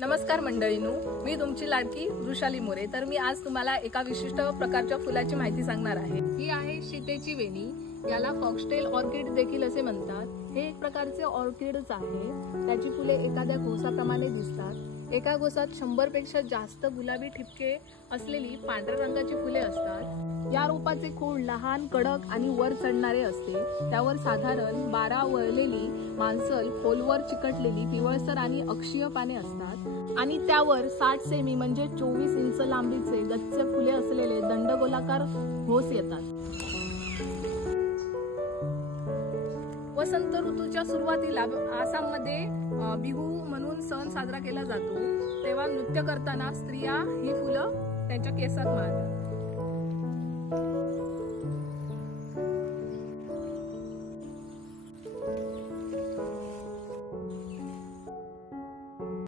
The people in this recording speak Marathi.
नमस्कार मंडळींनो, मी तुमची लाडकी वृषाली मोरे। तर मी आज तुम्हाला एका विशिष्ट प्रकारच्या फुलाची माहिती सांगणार आहे। ही आहे सीतेची वेणी, याला फॉक्सटेल ऑर्किड देखील असे म्हणतात। हे एक प्रकारचे ऑर्किडच आहे। त्याची फुले एखाद्या घोसाप्रमाणे दिसतात। एका घोसात 100 पेक्षा जास्त गुलाबी ठिपके असलेली पांढऱ्या रंगाची फुले असतात। या रोपाचे खोड लहान, कडक आणि वर चढणारे असते। त्यावर साधारण 12 वळलेली मांसल खोलवर चिकटलेली पिवळसर आणि अक्षीय पाने असतात आणि त्यावर 60 सेमी म्हणजे 24 इंच लांबीचे गच्च फुले असलेले दंडगोलाकार घोस येतात। वसंत ऋतूच्या सुरुवातीला आसाममध्ये बिहू म्हणून सण साजरा केला जातो। तेव्हा नृत्य करताना स्त्रिया ही फुलं त्यांच्या केसात माळतात।